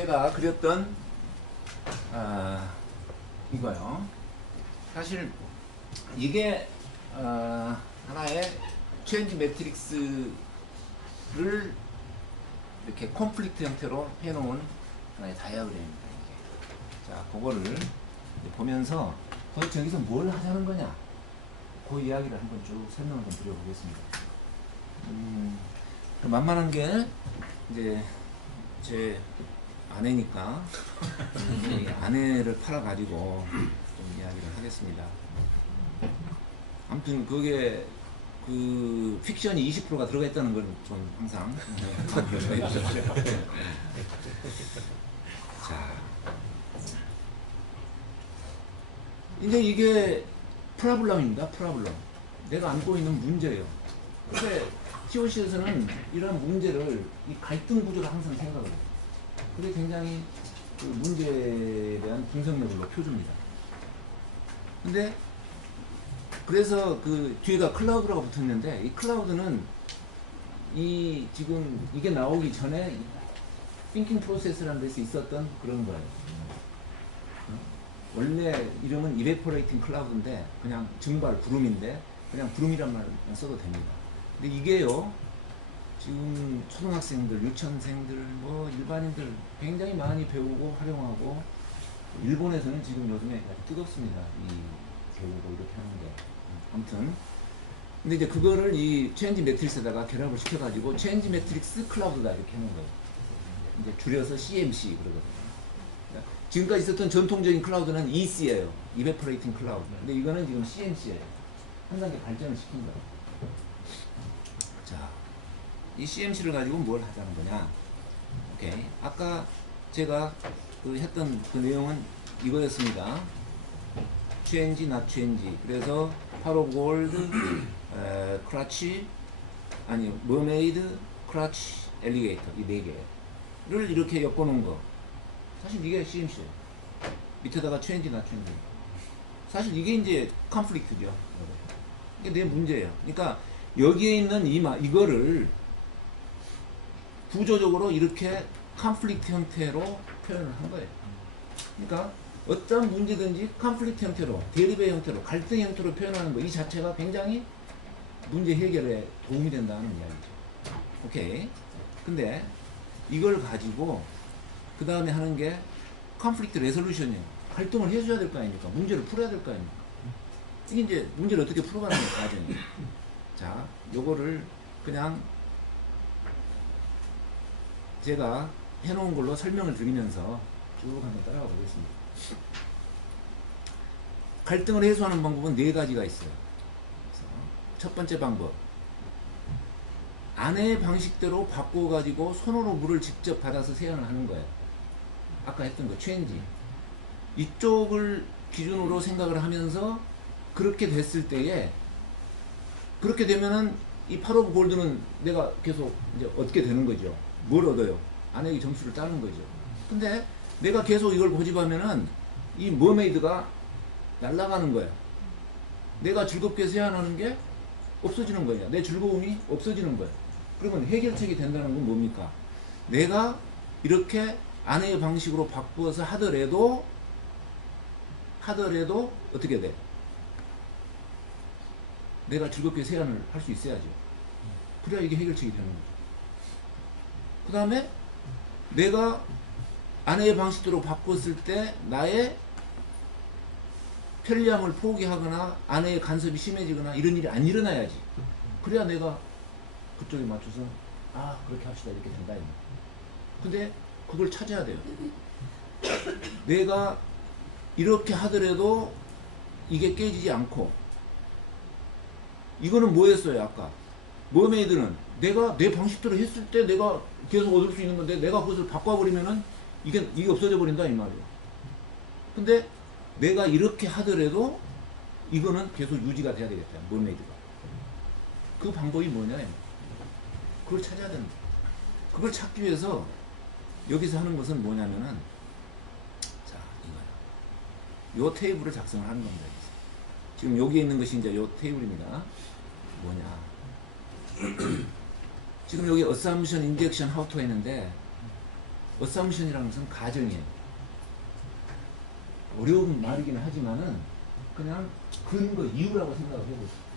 제가 그렸던 이거요. 사실 이게 하나의 체인지 매트릭스를 이렇게 콘플릭트 형태로 해놓은 하나의 다이어그램입니다. 이게. 자, 그거를 보면서 도대체 여기서 뭘 하자는 거냐, 그 이야기를 한번 쭉 설명을 좀 드려보겠습니다. 만만한 게 이제 제 아내니까 이 아내를 팔아가지고 좀 이야기를 하겠습니다. 아무튼 그게 그 픽션이 20%가 들어가 있다는 걸 좀 항상 자, 이제 이게 프라블럼입니다. 프라블럼. 내가 안고 있는 문제예요. 근데 COC에서는 이런 문제를 이 갈등 구조를 항상 생각을 해요. 그게 굉장히 그 문제에 대한 분석력을 높여줍니다. 근데 그래서 그 뒤에가 클라우드라고 붙었는데, 이 클라우드는 이 지금 이게 나오기 전에 띵킹 프로세스라는 데서 있었던 그런 거예요. 원래 이름은 이베포레이팅 클라우드인데 그냥 증발, 구름인데 그냥 구름이란 말 써도 됩니다. 근데 이게요, 지금 초등학생들, 유치원생들, 뭐 일반인들 굉장히 많이 배우고 활용하고, 일본에서는 지금 요즘에 아주 뜨겁습니다. 이 배우고 이렇게 하는 게. 아무튼 근데 이제 그거를 이 체인지 매트릭스에다가 결합을 시켜가지고 체인지 매트릭스 클라우드다 이렇게 하는 거예요. 이제 줄여서 CMC 그러거든요. 그러니까 지금까지 있었던 전통적인 클라우드는 EC예요. 이베퍼레이팅 클라우드. 근데 이거는 지금 CMC예요. 한 단계 발전을 시킨 거예요. 자, 이 CMC를 가지고 뭘 하자는 거냐. 오케이. 아까 제가 그 했던 그 내용은 이거였습니다. 체인지, not 체인지. 그래서 파로 골드, 크라치, 아니, 머메이드, 크라치, 엘리게이터. 이 네 개를 이렇게 엮어놓은 거. 사실 이게 CMC예요. 밑에다가 체인지, not 체인지. 사실 이게 이제 컨플릭트죠. 이게 내 문제예요. 그러니까 여기에 있는 이거를 구조적으로 이렇게 컨플릭트 형태로 표현을 한 거예요. 그러니까 어떤 문제든지 컨플릭트 형태로, 대립의 형태로, 갈등 형태로 표현하는 거, 이 자체가 굉장히 문제 해결에 도움이 된다는 이야기죠. 오케이. 근데 이걸 가지고 그 다음에 하는 게 컨플릭트 레솔루션이에요. 갈등을 해줘야 될 거 아닙니까? 문제를 풀어야 될 거 아닙니까? 이게 이제 문제를 어떻게 풀어가는 과정이에요. 자, 요거를 그냥 제가 해놓은 걸로 설명을 드리면서 쭉 한번 따라가 보겠습니다. 갈등을 해소하는 방법은 네 가지가 있어요. 그래서 첫 번째 방법, 아내의 방식대로 바꿔가지고 손으로 물을 직접 받아서 세안을 하는 거예요. 아까 했던 거, 체인지. 이쪽을 기준으로 생각을 하면서 그렇게 됐을 때에, 그렇게 되면은 이 8오브 골드는 내가 계속 이제 얻게 되는 거죠. 뭘 얻어요? 아내에게 점수를 따는 거죠. 근데 내가 계속 이걸 고집하면은 이 머메이드가 날아가는 거야. 내가 즐겁게 세안하는 게 없어지는 거냐. 내 즐거움이 없어지는 거야. 그러면 해결책이 된다는 건 뭡니까? 내가 이렇게 아내의 방식으로 바꾸어서 하더라도 어떻게 돼? 내가 즐겁게 세안을 할 수 있어야죠. 그래야 이게 해결책이 되는 거죠. 그 다음에 내가 아내의 방식대로 바꿨을 때 나의 편리함을 포기하거나 아내의 간섭이 심해지거나 이런 일이 안 일어나야지. 그래야 내가 그쪽에 맞춰서 그렇게 합시다 이렇게 된다. 근데 그걸 찾아야 돼요. 내가 이렇게 하더라도 이게 깨지지 않고, 이거는 뭐였어요? 아까 머메이드는 내가 내 방식대로 했을 때 내가 계속 얻을 수 있는 건데, 내가 그것을 바꿔버리면은 이게 없어져 버린다 이 말이에요. 근데 내가 이렇게 하더라도 이거는 계속 유지가 돼야 되겠다. 머메이드가. 그 방법이 뭐냐? 그걸 찾아야 됩니다. 그걸 찾기 위해서 여기서 하는 것은 뭐냐면은, 자, 이거요. 요 테이블을 작성을 하는 겁니다. 지금 여기에 있는 것이 이제 요 테이블입니다. 뭐냐? 지금 여기 assumption, injection, how to 했는데, assumption이라는 것은 가정이에요. 어려운 말이긴 하지만은 그냥 근거, 이유라고 생각을 해보세요.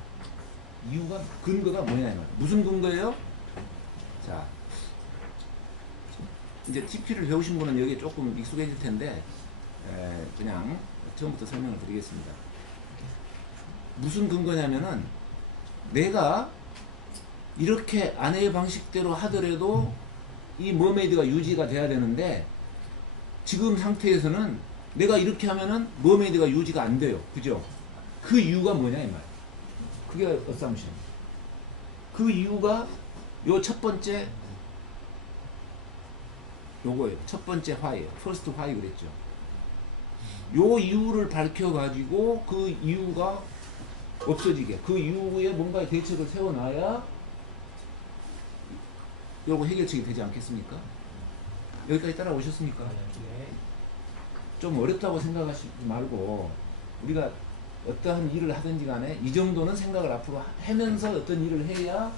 이유가, 근거가 뭐냐 이 말이에요. 무슨 근거예요? 자, 이제 TP를 배우신 분은 여기에 조금 익숙해질 텐데 그냥 처음부터 설명을 드리겠습니다. 무슨 근거냐면은 내가 이렇게 아내의 방식대로 하더라도 이 머메이드가 유지가 돼야 되는데 지금 상태에서는 내가 이렇게 하면은 머메이드가 유지가 안 돼요. 그죠? 그 이유가 뭐냐 이 말. 그게 assumption. 그 이유가 요 첫 번째 요거예요. 첫 번째 why예요. first why 그랬죠. 요 이유를 밝혀가지고 그 이유가 없어지게, 그 이유에 뭔가의 대책을 세워놔야 요거 해결책이 되지 않겠습니까? 여기까지 따라오셨습니까? 좀 어렵다고 생각하시지 말고 우리가 어떠한 일을 하든지 간에 이 정도는 생각을 앞으로 하면서 어떤 일을 해야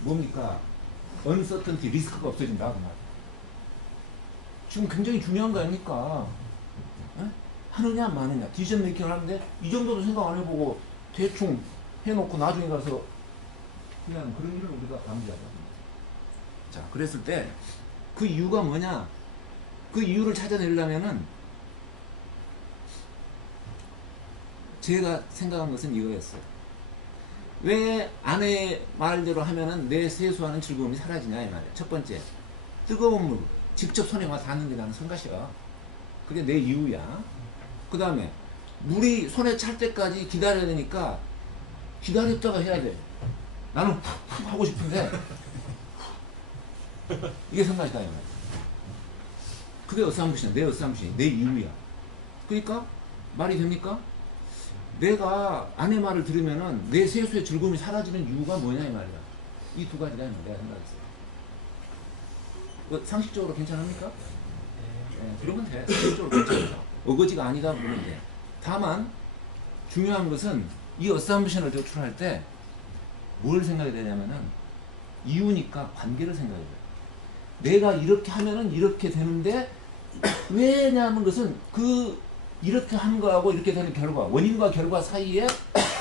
뭡니까? uncertainty, 리스크가 없어진다 그 말. 지금 굉장히 중요한 거 아닙니까? 에? 하느냐 마느냐 디시전 메이킹을 하는데 이 정도도 생각 안 해보고 대충 해놓고 나중에 가서 그냥 그런 일을 우리가 감지하자. 자, 그랬을 때 그 이유가 뭐냐? 그 이유를 찾아내려면은 제가 생각한 것은 이거였어요. 왜 아내의 말대로 하면은 내 세수하는 즐거움이 사라지냐 이 말이에요. 첫 번째, 뜨거운 물 직접 손에 와서 닿는 게 나는 성가셔. 그게 내 이유야. 그 다음에 물이 손에 찰 때까지 기다려야 되니까 기다렸다가 해야 돼. 나는 푹 하고 싶은데 이게 성가시다 이 말이야. 그게 assumption이야. 내 assumption이 내 이유야. 그러니까 말이 됩니까? 내가 아내 말을 들으면은 내 세수의 즐거움이 사라지는 이유가 뭐냐 이 말이야. 이 두 가지가 내가 생각했어요. 상식적으로 괜찮습니까? 네, 그러면 돼. 상식적으로 괜찮아. 어거지가 아니다 그러면 돼. 다만 중요한 것은 이 assumption을 제출할 때 뭘 생각해야 되냐면은 이유니까 관계를 생각해야 돼. 내가 이렇게 하면은 이렇게 되는데 왜냐하면 것은 그 이렇게 하는 거하고 이렇게 되는 결과, 원인과 결과 사이에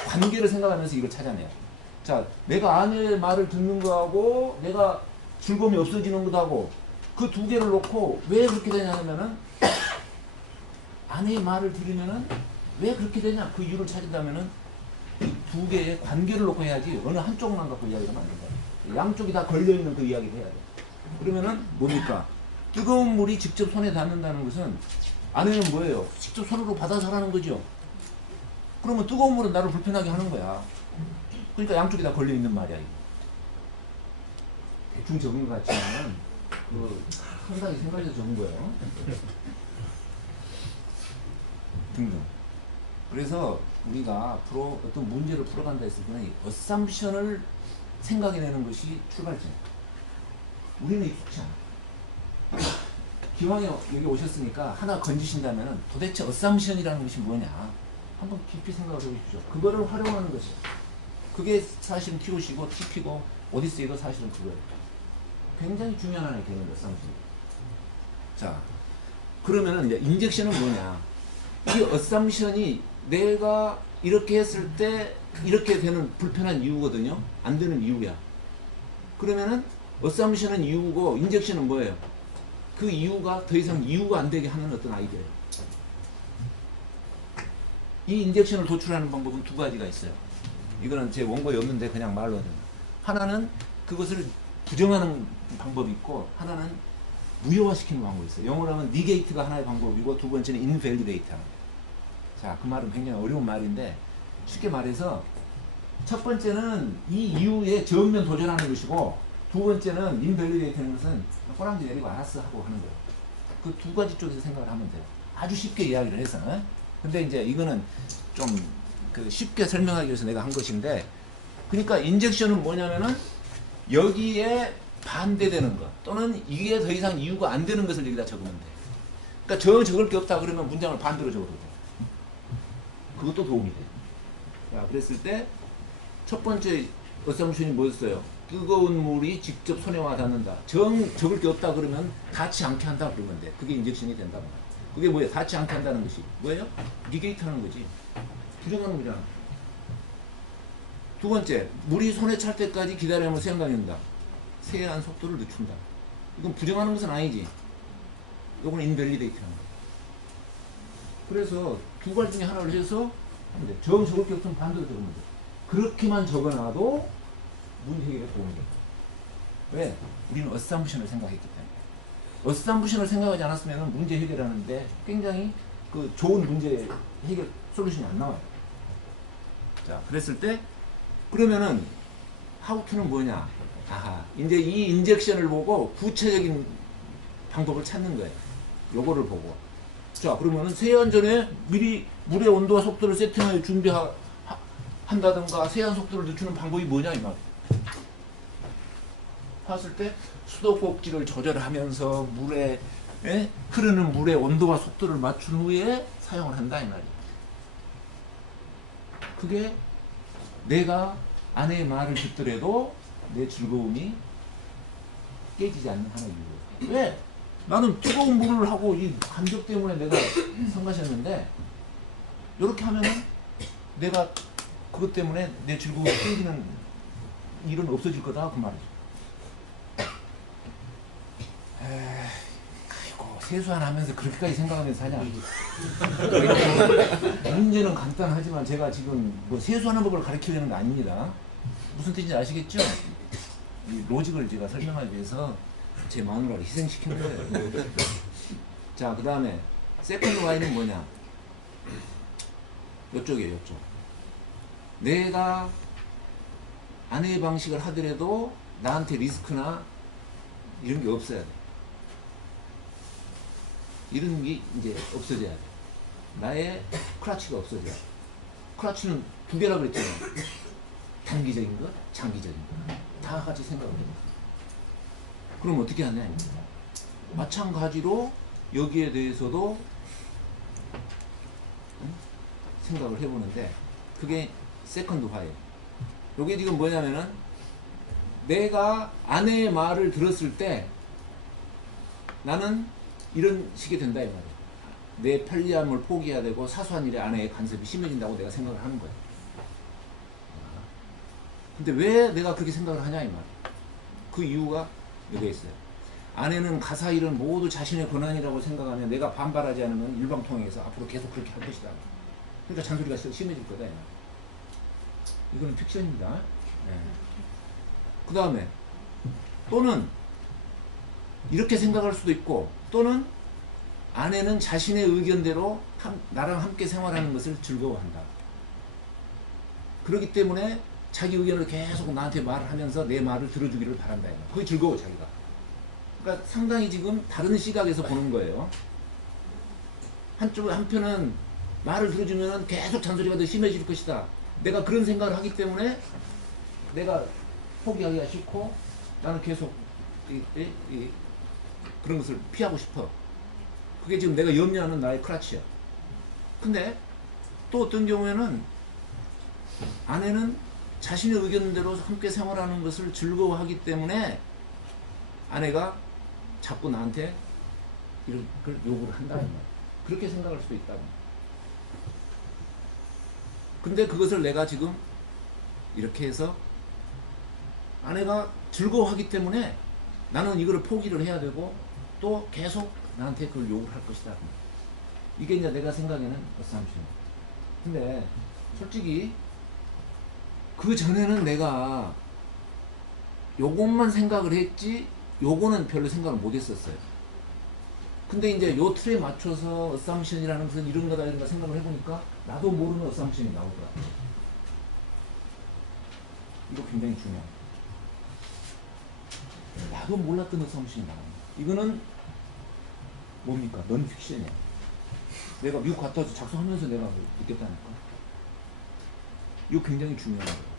관계를 생각하면서 이걸 찾아내요. 자, 내가 아내의 말을 듣는 거하고 내가 즐거움이 없어지는 것하고 그 두 개를 놓고 왜 그렇게 되냐면은 아내의 말을 들으면은 왜 그렇게 되냐 그 이유를 찾는다면은 이 두 개의 관계를 놓고 해야지 어느 한쪽만 갖고 이야기하면 안 된다. 양쪽이 다 걸려있는 그 이야기를 해야 돼. 그러면은 뭡니까? 뜨거운 물이 직접 손에 닿는다는 것은 아내는 뭐예요? 직접 손으로 받아서 하라는 거죠. 그러면 뜨거운 물은 나를 불편하게 하는 거야. 그러니까 양쪽이 다 걸려있는 말이야. 이거. 대충 적은 것 같지만 그 상당히 생각해서 적은 거예요. 등등. 그래서 우리가 앞으로 어떤 문제를 풀어간다 했을 때는 이 assumption을 생각해내는 것이 출발점이야. 우리는 익숙치 않아. 기왕에 여기 오셨으니까 하나 건지신다면 도대체 assumption이라는 것이 뭐냐 한번 깊이 생각을 해보십시오. 그거를 활용하는 것이에요. 그게 사실은 TOC고 TP고 오디세이가 사실은 그거예요. 굉장히 중요한 하나의 개념이에요. assumption. 자, 그러면은 이제 인젝션은 뭐냐? 이 assumption이 내가 이렇게 했을 때 이렇게 되는 불편한 이유거든요. 안 되는 이유야. 그러면은 assumption은 이유고 인젝션은 뭐예요? 그 이유가 더 이상 이유가 안 되게 하는 어떤 아이디어예요. 이 인젝션을 도출하는 방법은 두 가지가 있어요. 이거는 제 원고에 없는데 그냥 말로 하는. 하나는 그것을 부정하는 방법이 있고 하나는 무효화시키는 방법이 있어요. 영어로 하면 negate가 하나의 방법이고 두 번째는 invalidate. 자, 그 말은 굉장히 어려운 말인데 쉽게 말해서 첫 번째는 이 이유에 전면 도전하는 것이고 두 번째는 invalidate 하는 것은 꼬랑지 내리고 알았어 하고 하는 거예요. 그 두 가지 쪽에서 생각을 하면 돼요. 아주 쉽게 이야기를 해서. 근데 이제 이거는 좀 그 쉽게 설명하기 위해서 내가 한 것인데 그러니까 인젝션은 뭐냐면은 여기에 반대되는 것 또는 이게 더 이상 이유가 안 되는 것을 여기다 적으면 돼. 그러니까 적을 게 없다 그러면 문장을 반대로 적어도 돼. 그것도 도움이 돼. 자, 그랬을 때 첫 번째 assumption이 뭐였어요? 뜨거운 물이 직접 손에 와 닿는다. 적을 게 없다 그러면 닿지 않게 한다 그러면 돼. 그게 인젝션이 된다고. 그게 뭐예요? 닿지 않게 한다는 것이 뭐예요? 니게이트 하는 거지. 부정하는 거잖아. 두 번째, 물이 손에 찰 때까지 기다리면 생각한다. 세안 속도를 늦춘다. 이건 부정하는 것은 아니지. 이건 인밸리데이트라는 거야. 그래서 두 가지 중에 하나를 해서 하면 돼. 적을 게 없으면 반대로 적으면 돼. 그렇게만 적어놔도 문제 해결에 도움이 돼. 왜? 우리는 어썸션을 생각했기 때문에. 어썸션을 생각하지 않았으면 문제 해결하는데 굉장히 그 좋은 문제 해결 솔루션이 안 나와요. 자, 그랬을 때 그러면은 하우투는 뭐냐? 아하, 이제 이 인젝션을 보고 구체적인 방법을 찾는 거예요. 요거를 보고. 자, 그러면은 세안 전에 미리 물의 온도와 속도를 세팅하여 준비한다든가 세안 속도를 늦추는 방법이 뭐냐 이 말이에요. 봤을 때 수도꼭지를 조절하면서 물에 흐르는 물의 온도와 속도를 맞춘 후에 사용을 한다 이 말이에요. 그게 내가 아내의 말을 듣더라도 내 즐거움이 깨지지 않는 하나의 이유예요. 왜? 나는 뜨거운 물을 하고 이 감격 때문에 내가 성가셨는데 이렇게 하면은 내가 그것 때문에 내 즐거움이 깨지는 일은 없어질 거다 그 말이죠. 아이고 세수한 하면서 그렇게까지 생각하면서 하냐. 문제는 간단하지만 제가 지금 뭐 세수하는 법을 가르치려는 거 아닙니다. 무슨 뜻인지 아시겠죠? 이 로직을 제가 설명하기 위해서 제 마누라를 희생시키는 거예요. 자, 그 다음에 세컨드 와이는 뭐냐? 이쪽이에요, 이쪽. 내가 아내의 방식을 하더라도 나한테 리스크나 이런 게 없어야 돼. 이런 게 이제 없어져야 돼. 나의 클러치가 없어져야 돼. 클러치는 두 개라 그랬잖아요. 단기적인 것, 장기적인 것. 다 같이 생각을 해요. 그럼 어떻게 하냐? 마찬가지로 여기에 대해서도 생각을 해보는데 그게 세컨드 화예요. 이게 지금 뭐냐면은 내가 아내의 말을 들었을 때 나는 이런 식이 된다 이 말이에요. 내 편리함을 포기해야 되고 사소한 일에 아내의 간섭이 심해진다고 내가 생각을 하는 거예요. 근데 왜 내가 그렇게 생각을 하냐 이 말이에요. 그 이유가 여기에 있어요. 아내는 가사 일은 모두 자신의 권한이라고 생각하면 내가 반발하지 않으면 일방통행해서 앞으로 계속 그렇게 할 것이다. 그러니까 잔소리가 심해질 거다. 이거는 픽션입니다. 네. 그 다음에 또는 이렇게 생각할 수도 있고 또는 아내는 자신의 의견대로 나랑 함께 생활하는 것을 즐거워한다. 그렇기 때문에 자기 의견을 계속 나한테 말을 하면서 내 말을 들어주기를 바란다. 그게 즐거워 자기가. 그러니까 상당히 지금 다른 시각에서 보는 거예요. 한편은 말을 들어주면 계속 잔소리가 더 심해질 것이다. 내가 그런 생각을 하기 때문에 내가 포기하기가 싫고 나는 계속 그런 것을 피하고 싶어. 그게 지금 내가 염려하는 나의 클러치야. 근데 또 어떤 경우에는 아내는 자신의 의견대로 함께 생활하는 것을 즐거워하기 때문에 아내가 자꾸 나한테 이런 걸 요구를 한다는 거야. 그렇게 생각할 수도 있다고. 근데 그것을 내가 지금 이렇게 해서 아내가 즐거워하기 때문에 나는 이거를 포기를 해야 되고 또 계속 나한테 그걸 요구를 할 것이다. 이게 이제 내가 생각에는 어썸션. 근데 솔직히 그 전에는 내가 요것만 생각을 했지 요거는 별로 생각을 못 했었어요. 근데 이제 요 틀에 맞춰서 어썸션이라는 것은 이런 거다 이런 거 생각을 해보니까 나도 모르는 어썸션이 나오더라. 이거 굉장히 중요해. 나도 몰랐던 어썸션이 나옵니다. 이거는 뭡니까? 넌픽션이야. 내가 미국 갔다 와서 작성하면서 내가 느꼈다니까. 이거 굉장히 중요한 거예요.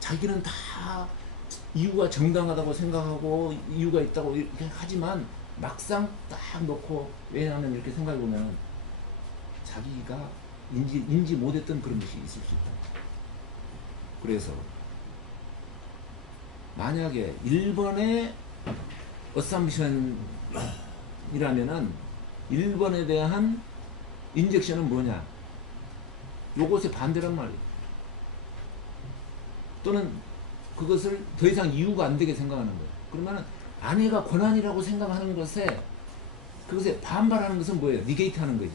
자기는 다 이유가 정당하다고 생각하고 이유가 있다고 이렇게 하지만 막상 딱 놓고 왜냐하면 이렇게 생각해보면 자기가 인지 못했던 그런 것이 있을 수 있다. 그래서 만약에 1번의 어썸션이라면은 1번에 대한 인젝션은 뭐냐? 요것의 반대란 말이에요. 또는 그것을 더 이상 이유가 안 되게 생각하는 거예요. 그러면 아내가 권한이라고 생각하는 것에 그것에 반발하는 것은 뭐예요? 니게이트 하는 거지.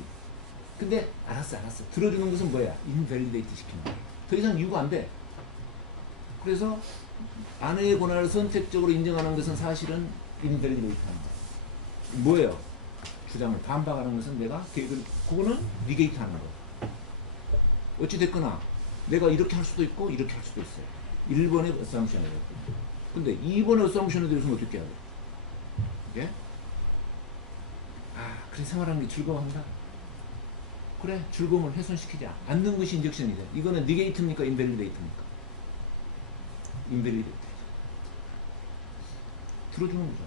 근데 알았어 들어주는 것은 뭐야? 인밸리데이트 시키는 거야. 더 이상 이유가 안 돼. 그래서 아내의 권한을 선택적으로 인정하는 것은 사실은 인밸리데이트 하는 거야. 뭐예요? 주장을 반박하는 것은 내가 그거는 니게이트 하는 거. 어찌 됐거나 내가 이렇게 할 수도 있고 이렇게 할 수도 있어요. 1번의 어썸션이에요. 근데 2번의 어썸션에 대해서는 어떻게 해야 돼? 예? 그래 생활하는 게 즐거워한다. 그래 즐거움을 훼손시키자 않는 것이 인젝션이 돼. 이거는 니게이트입니까? 인밸리데이트입니까? 인밸리데이트. 들어주는 거죠.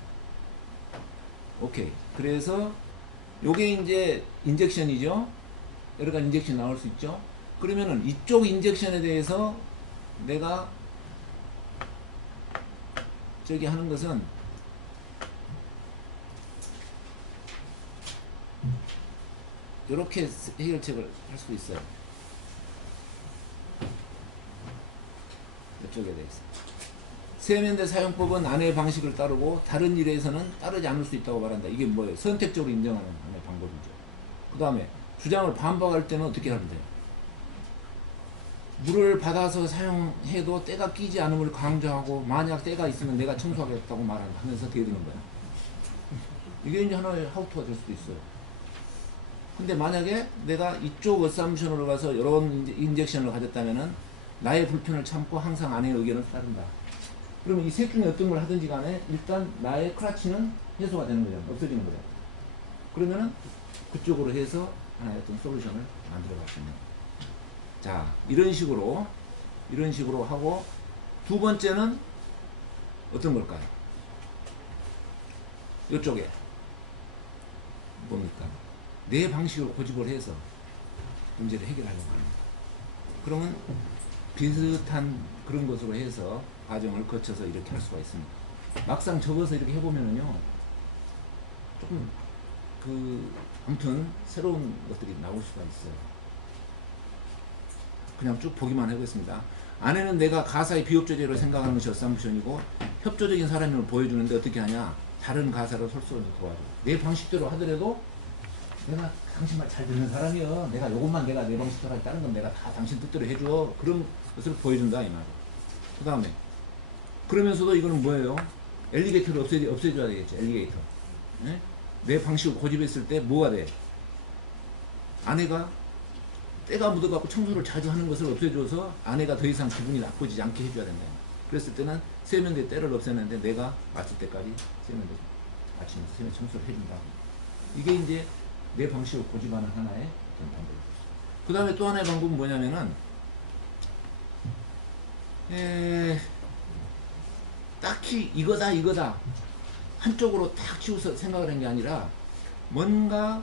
오케이. 그래서 요게 이제 인젝션이죠. 여러 가지 인젝션 나올 수 있죠. 그러면은 이쪽 인젝션에 대해서 내가 저기 하는 것은 이렇게 해결책을 할 수도 있어요. 이쪽에 대해서 세면대 사용법은 아내의 방식을 따르고 다른 일에서는 따르지 않을 수 있다고 말한다. 이게 뭐예요? 선택적으로 인정하는 하나의 방법이죠. 그 다음에 주장을 반박할 때는 어떻게 하면 돼요? 물을 받아서 사용해도 때가 끼지 않음을 강조하고 만약 때가 있으면 내가 청소하겠다고 말하면서 대드는 거야. 이게 이제 하나의 하우투가 될 수도 있어요. 근데 만약에 내가 이쪽 어썸션으로 가서 이런 인젝션을 가졌다면은 나의 불편을 참고 항상 아내의 의견을 따른다. 그러면 이 셋 중에 어떤 걸 하든지 간에 일단 나의 크라치는 해소가 되는 거잖아. 없어지는 거잖아. 그러면은 그쪽으로 해서 하나의 어떤 솔루션을 만들어 갈 수 있는 거야. 자, 이런 식으로 하고 두 번째는 어떤 걸까요? 이쪽에 뭡니까? 내 방식으로 고집을 해서 문제를 해결하려고 합니다. 그러면 비슷한 그런 것으로 해서 과정을 거쳐서 이렇게 할 수가 있습니다. 막상 적어서 이렇게 해보면은요, 조금 아무튼 새로운 것들이 나올 수가 있어요. 그냥 쭉 보기만 해보겠습니다. 아내는 내가 가사의 비협조제로 생각하는 것이 어썸션이고 협조적인 사람임을 보여주는데 어떻게 하냐? 다른 가사를 솔솔히 도와줘. 내 방식대로 하더라도 내가 당신 말 잘 듣는 사람이여. 내가 요것만 내가 내 방식대로 하지 다른 건 내가 다 당신 뜻대로 해줘. 그런 것을 보여준다 이 말이에요. 그 다음에 그러면서도 이거는 뭐예요? 엘리게이터를 없애줘야 되겠죠. 엘리게이터. 네? 내 방식을 고집했을 때 뭐가 돼? 아내가 때가 묻어갖고 청소를 자주 하는 것을 없애줘서 아내가 더 이상 기분이 나쁘지 않게 해줘야 된다. 그랬을 때는 세면대 때를 없애는데 내가 마칠 때까지 세면대 마치면서 세면대 청소를 해준다. 이게 이제 내 방식을 고집하는 하나의 방법이에요. 그 다음에 또 하나의 방법은 뭐냐면은 딱히 이거다 한쪽으로 탁 치우서 생각을 한 게 아니라 뭔가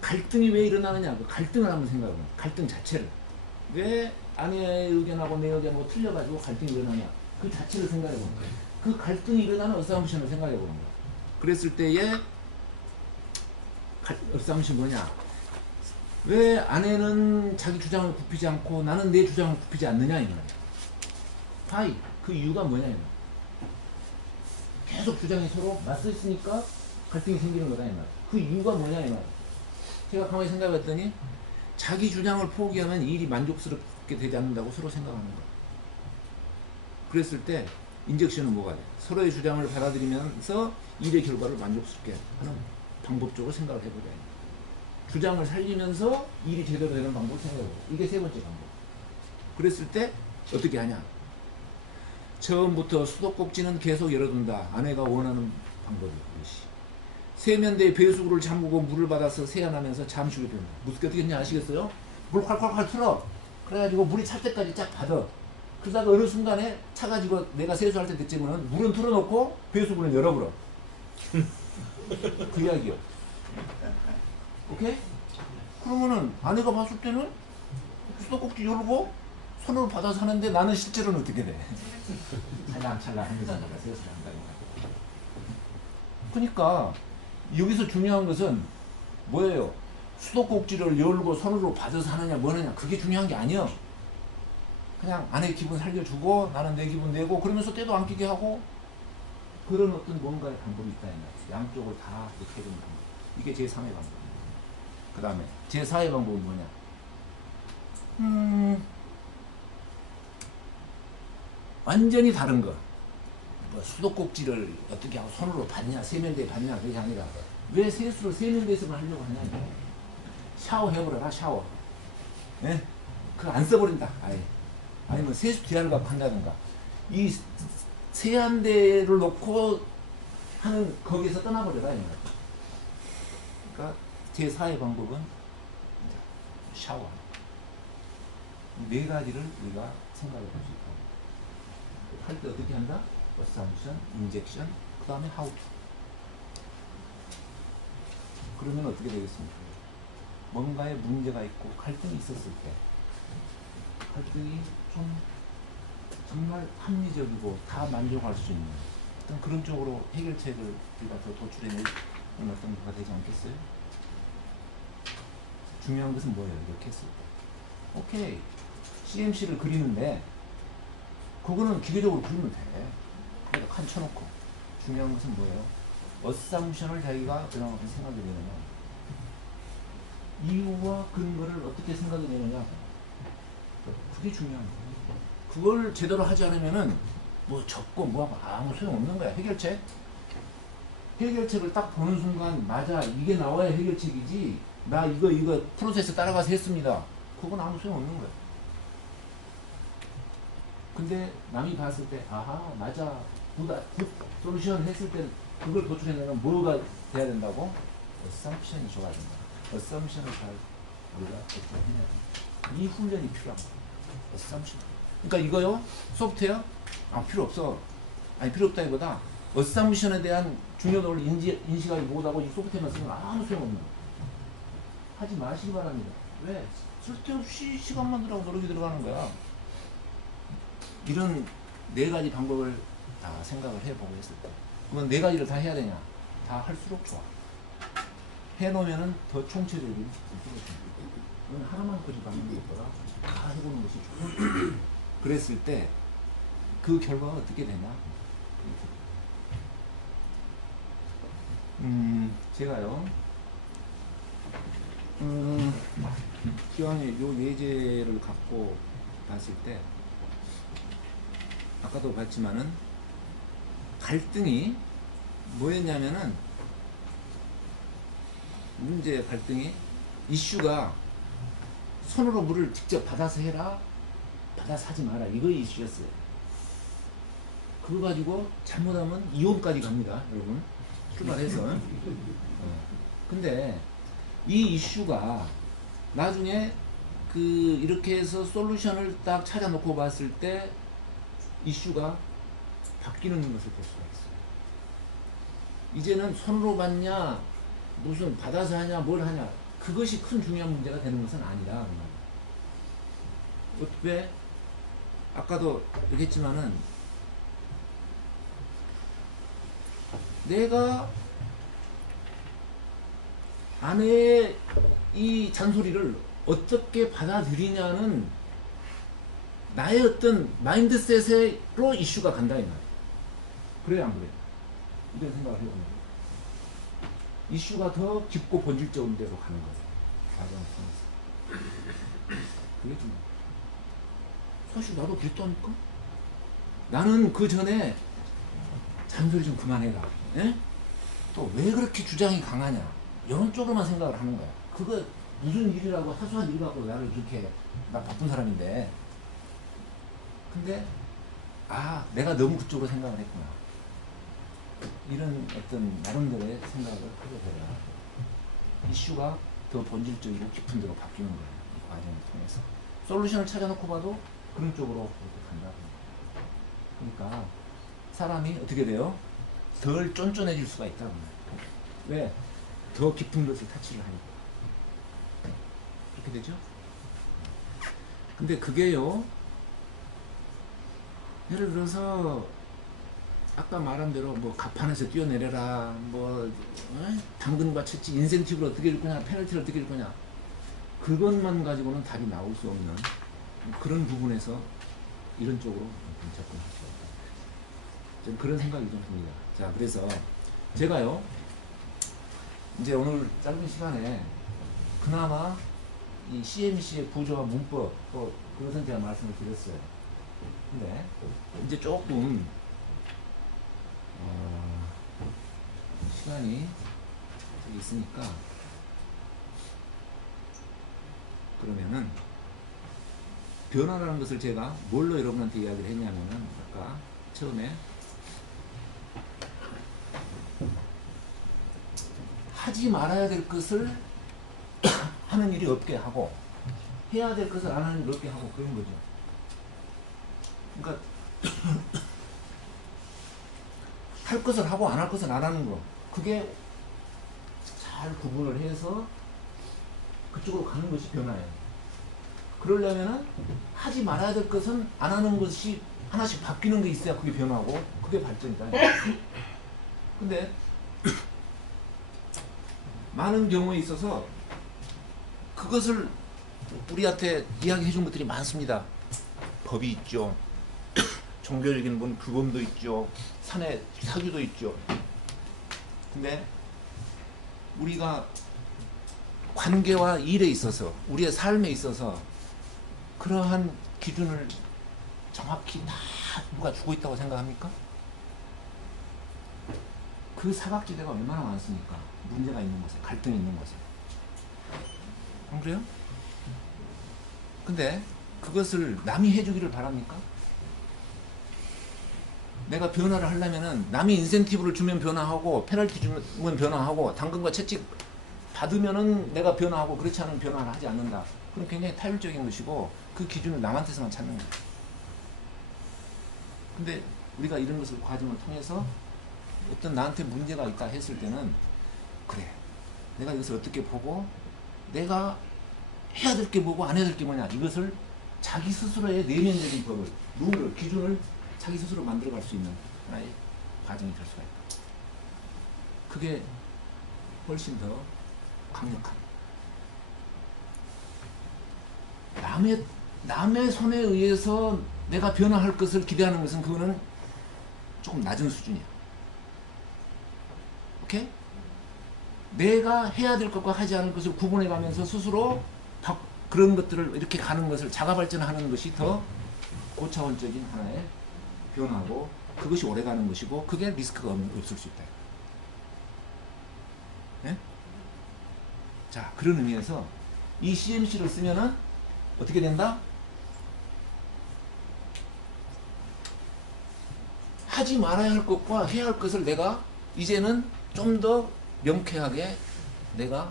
갈등이 왜 일어나느냐, 그 갈등을 한번 생각해 보면 갈등 자체를 왜 아내의 의견하고 내 의견하고 틀려가지고 갈등이 일어나냐 그 자체를 생각해 보는 거예요. 그 갈등이 일어나는 어썸션을 생각해 보는 거예요. 그랬을 때에 어썸션 뭐냐, 왜 아내는 자기 주장을 굽히지 않고 나는 내 주장을 굽히지 않느냐 이 말이에요. 파이 그 이유가 뭐냐 이 말이에요. 계속 주장이 서로 맞서 있으니까 갈등이 생기는 거다 이 말이에요. 그 이유가 뭐냐 이 말이에요. 제가 가만히 생각해봤더니 자기 주장을 포기하면 일이 만족스럽게 되지 않는다고 서로 생각하는 거예요. 그랬을 때 인젝션은 뭐가 돼? 서로의 주장을 받아들이면서 일의 결과를 만족스럽게 하는 방법적으로 생각을 해보자. 주장을 살리면서 일이 제대로 되는 방법을 생각해보자. 이게 세 번째 방법. 그랬을 때 어떻게 하냐? 처음부터 수도꼭지는 계속 열어둔다. 아내가 원하는 방법이것이. 세면대에 배수구를 잠그고 물을 받아서 세안하면서 잠시 후에 된다. 무슨 어떻게 했냐 아시겠어요? 물 콸콸콸 틀어. 그래가지고 물이 찰 때까지 쫙 받아. 그러다가 어느 순간에 차가지고 내가 세수할 때 됐지만 물은 틀어놓고 배수구는 열어버려. 그 이야기요. 오케이? 그러면은 아내가 봤을 때는 수도꼭지 열고 손으로 받아서 하는데 나는 실제로는 어떻게 돼? 찰랑찰랑 하면서 내가 세수를 한다고. 그러니까 여기서 중요한 것은 뭐예요? 수도꼭지를 열고 손으로 받아서 하느냐 뭐느냐 그게 중요한 게 아니야. 그냥 아내 기분 살려주고 나는 내 기분 내고 그러면서 때도 안 끼게 하고 그런 어떤 뭔가의 방법이 있다. 양쪽을 다 이렇게 해주는 방법. 이게 제3의 방법. 그 다음에 제4의 방법은 뭐냐? 완전히 다른 거. 뭐 수도꼭지를 어떻게 하고 손으로 받냐, 세면대에 받냐, 그게 아니라 왜 세수를 세면대에서만 하려고 하냐? 샤워해버려라, 샤워. 예? 그거 안 써버린다, 아예. 아니면 세수 대야를 갖고 한다든가. 이 세안대를 놓고 하는 거기에서 떠나버려라, 이거. 그러니까 제4의 방법은 샤워. 네 가지를 우리가 생각해 볼 수 있다. 할 때 어떻게 한다? 어삼션, 인젝션, 그 다음에 하우투. 그러면 어떻게 되겠습니까? 뭔가에 문제가 있고 갈등이 있었을 때 갈등이 좀 정말 합리적이고 다 만족할 수 있는 어떤 그런 쪽으로 해결책을 우리가 더 도출해낼 어떤 거가 되지 않겠어요? 중요한 것은 뭐예요? 이렇게 했을 때 오케이 CMC를 그리는데 그거는 기계적으로 그리면 돼. 그러니까 칸 쳐놓고 중요한 것은 뭐예요? 어삼션을 자기가 그렇게 생각이 되느냐 이유와 근거를 어떻게 생각이 되느냐 그게 중요한 거예요. 그걸 제대로 하지 않으면은 뭐 적고 뭐하고 아무 소용없는 거야. 해결책을 딱 보는 순간 맞아 이게 나와야 해결책이지 나 이거 프로세스 따라가서 했습니다. 그건 아무 소용없는 거야. 근데 남이 봤을 때 아하 맞아 굿 솔루션 했을 때 그걸 도출해내면 뭐가 돼야 된다고? 어썸션이 좋아야 된다. 어썸션을 잘 우리가 어떻게 해야 된다. 이 훈련이 필요한 거야. 어썸션. 그러니까 이거요 소프트웨어 필요 없어. 아니 필요 없다기보다 어썸션에 대한 중요도를 인식하지 못하고 이 소프트웨어만 쓰면 아무 소용없는 거야. 하지 마시기 바랍니다. 왜? 쓸데없이 시간 만들라고 노력이 들어가는 거야. 이런 네 가지 방법을 다 생각을 해보고 했을 때 그러면 네 가지를 다 해야 되냐? 다 할수록 좋아. 해놓으면은 더 총체적인 이건 하나만 고집하는 것보다 다 해보는 것이 좋아. 그랬을 때 그 결과가 어떻게 되냐? 제가요 기왕에 요 예제를 갖고 봤을 때 아까도 봤지만은 갈등이 뭐였냐면은 문제 갈등이 이슈가 손으로 물을 직접 받아서 해라 받아서 하지 마라 이거 이슈였어요. 그거 가지고 잘못하면 이혼까지 갑니다 여러분 출발해서. 근데 이 이슈가 나중에 이렇게 해서 솔루션을 딱 찾아놓고 봤을 때 이슈가 바뀌는 것을 볼 수가 있어요. 이제는 손으로 받냐 무슨 받아서 하냐 뭘 하냐 그것이 큰 중요한 문제가 되는 것은 아니다. 왜? 아까도 얘기했지만은 내가 아내의 이 잔소리를 어떻게 받아들이냐는 나의 어떤 마인드셋으로 이슈가 간다 이 말이야. 그래야 안 그래? 이런 생각을 해보는 거야. 이슈가 더 깊고 본질적인 데로 가는 거야. 과정을 통해서. 그게 좀 사실 나도 그랬다니까. 나는 그 전에 잔소리 좀 그만해라. 또 왜 그렇게 주장이 강하냐? 이런 쪽으로만 생각을 하는 거야. 그거 무슨 일이라고 사소한 일 갖고 나를 이렇게 나 바쁜 사람인데. 근데 내가 너무 그쪽으로 생각을 했구나. 이런 어떤 나름대로의 생각을 하게 되라. 이슈가 더 본질적이고 깊은 데로 바뀌는 거예요. 이 과정을 통해서. 솔루션을 찾아놓고 봐도 그런 쪽으로 이렇게 간다. 그러니까 사람이 어떻게 돼요? 덜 쫀쫀해질 수가 있다. 왜? 더 깊은 것을 타치를 하니까. 그렇게 되죠? 근데 그게요, 예를 들어서 아까 말한 대로 뭐 갑판에서 뛰어내려라, 뭐 당근과 채찍 인센티브를 어떻게 줄 거냐, 페널티를 어떻게 줄 거냐, 그것만 가지고는 답이 나올 수 없는 그런 부분에서 이런 쪽으로 접근할 수 없다. 좀 그런 생각이 좀 듭니다. 자, 그래서 제가요 이제 오늘 짧은 시간에 그나마 이 CMC의 구조와 문법 또 그것은 제가 말씀을 드렸어요. 근데 이제 조금 시간이 있으니까 그러면은 변화라는 것을 제가 뭘로 여러분한테 이야기를 했냐면은 아까 처음에 하지 말아야 될 것을 하는 일이 없게 하고 해야 될 것을 안 하는 일이 없게 하고 그런 거죠. 그러니까 할 것을 하고 안 할 것을 안 하는 거, 그게 잘 구분을 해서 그쪽으로 가는 것이 변화예요. 그러려면은 하지 말아야 될 것은 안 하는 것이 하나씩 바뀌는 게 있어야 그게 변화고 그게 발전이다. 근데 많은 경우에 있어서 그것을 우리한테 이야기해 준 것들이 많습니다. 법이 있죠. 종교적인 규범도 있죠. 산의 사규도 있죠. 근데 우리가 관계와 일에 있어서 우리의 삶에 있어서 그러한 기준을 정확히 다 누가 주고 있다고 생각합니까? 그 사각지대가 얼마나 많습니까? 문제가 있는 곳에, 갈등이 있는 곳에. 안 그래요? 근데 그것을 남이 해주기를 바랍니까? 내가 변화를 하려면은 남이 인센티브를 주면 변화하고 페널티 주면 변화하고 당근과 채찍 받으면은 내가 변화하고 그렇지 않으면 변화를 하지 않는다. 그럼 굉장히 타율적인 것이고 그 기준을 남한테서만 찾는 거예요. 근데 우리가 이런 것을 과정을 통해서 어떤 나한테 문제가 있다 했을 때는 그래, 내가 이것을 어떻게 보고 내가 해야 될 게 뭐고 안 해야 될 게 뭐냐, 이것을 자기 스스로의 내면적인 법을, 룰을, 기준을 자기 스스로 만들어갈 수 있는 하나의 과정이 될 수가 있다. 그게 훨씬 더 강력한, 남의 손에 의해서 내가 변화할 것을 기대하는 것은 그거는 조금 낮은 수준이야. 오케이? 내가 해야 될 것과 하지 않을 것을 구분해 가면서 스스로 그런 것들을 이렇게 가는 것을 자가 발전하는 것이 더 고차원적인 하나의 변화고 그것이 오래 가는 것이고 그게 리스크가 없을 수 있다. 네? 자, 그런 의미에서 이 CMC를 쓰면은 어떻게 된다? 하지 말아야 할 것과 해야 할 것을 내가 이제는 좀 더 명쾌하게 내가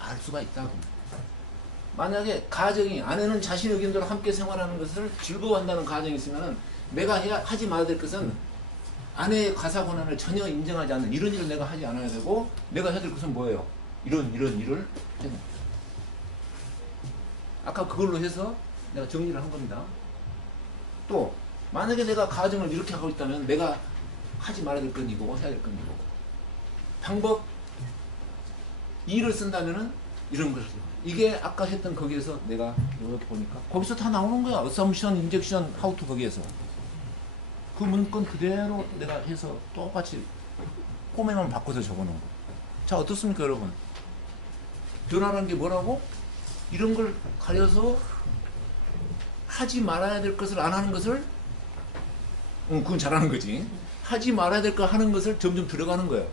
알 수가 있다고. 만약에 가정이, 아내는 자신의 의견대로 함께 생활하는 것을 즐거워한다는 가정이 있으면은 내가 하지 말아야 될 것은 아내의 가사 권한을 전혀 인정하지 않는 이런 일을 내가 하지 않아야 되고, 내가 해야 될 것은 뭐예요? 이런 일을 해야 됩니다. 아까 그걸로 해서 내가 정리를 한 겁니다. 또 만약에 내가 가정을 이렇게 하고 있다면 내가 하지 말아야 될 건 이거고 해야 될 건 이거고, 방법 2를 쓴다면은 이런 것을, 이게 아까 했던 거기에서 내가 이렇게 보니까 거기서 다 나오는 거야. 어썸션, 인젝션, 하우투 거기에서 그 문건 그대로 내가 해서 똑같이 포맷만 바꿔서 적어놓은 거. 자, 어떻습니까 여러분? 변화라는 게 뭐라고? 이런 걸 가려서 하지 말아야 될 것을 안 하는 것을, 그건 잘하는 거지. 하지 말아야 될 거 하는 것을 점점 들어가는 거예요.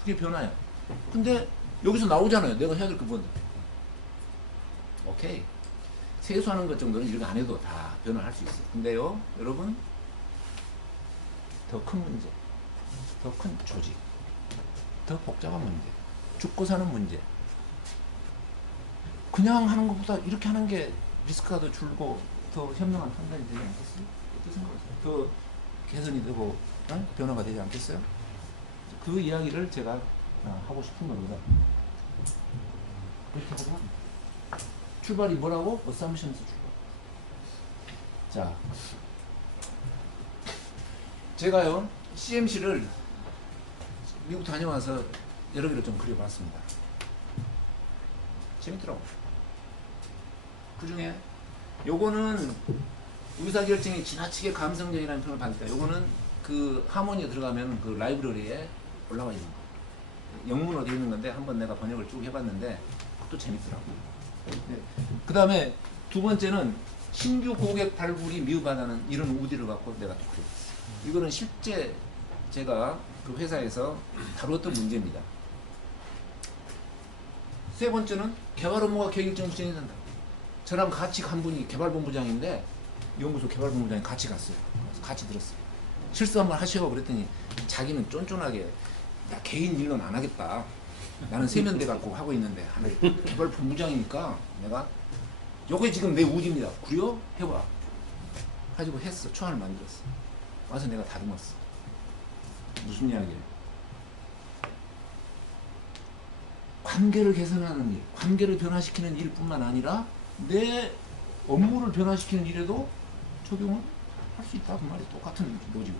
그게 변화야. 근데 여기서 나오잖아요. 내가 해야 될 거 뭔데? 오케이. 세수하는 것 정도는 이렇게 안 해도 다 변화할 수 있어. 근데요, 여러분, 더 큰 문제, 더 큰 조직, 더 복잡한 문제, 죽고 사는 문제. 그냥 하는 것보다 이렇게 하는 게 리스크가 더 줄고 더 현명한 판단이 되지 않겠어요? 어떻게 생각하세요? 더 개선이 되고 변화가 되지 않겠어요? 그 이야기를 제가 하고 싶은 겁니다. 그렇게 하고 출발이 뭐라고? 어썸션에서 출발. 자, 제가요 CMC를 미국 다녀와서 여러 개를 좀 그려봤습니다. 재밌더라고. 그 중에 요거는 의사결정이 지나치게 감성적이라는 표현을 받을 때, 요거는 그 하모니에 들어가면 그 라이브러리에 올라와 있는 거. 영문으로 되어 있는 건데 한번 내가 번역을 쭉 해봤는데 또 재밌더라고. 네. 그 다음에 두 번째는 신규 고객 발굴이 미흡하다는 이런 우디를 갖고 내가 또 그려봤어요. 이거는 실제 제가 그 회사에서 다루었던 문제입니다. 세 번째는 개발 업무가 계획일정 수행이 된다. 저랑 같이 간 분이 개발본부장인데 연구소 개발본부장이 같이 갔어요. 그래서 같이 들었어요. 실수 한번 하시오 그랬더니 자기는 쫀쫀하게 나 개인 일로는 안 하겠다. 나는 세면대 갖고 하고 있는데 개발본부장이니까 내가 요게 지금 내 우지입니다. 그래요? 해봐. 가지고 했어. 초안을 만들었어. 와서 내가 다듬었어. 무슨 이야기예요? 관계를 개선하는 일, 관계를 변화시키는 일뿐만 아니라 내 업무를 변화시키는 일에도 적용을 할 수 있다 그 말이 똑같은 로지고.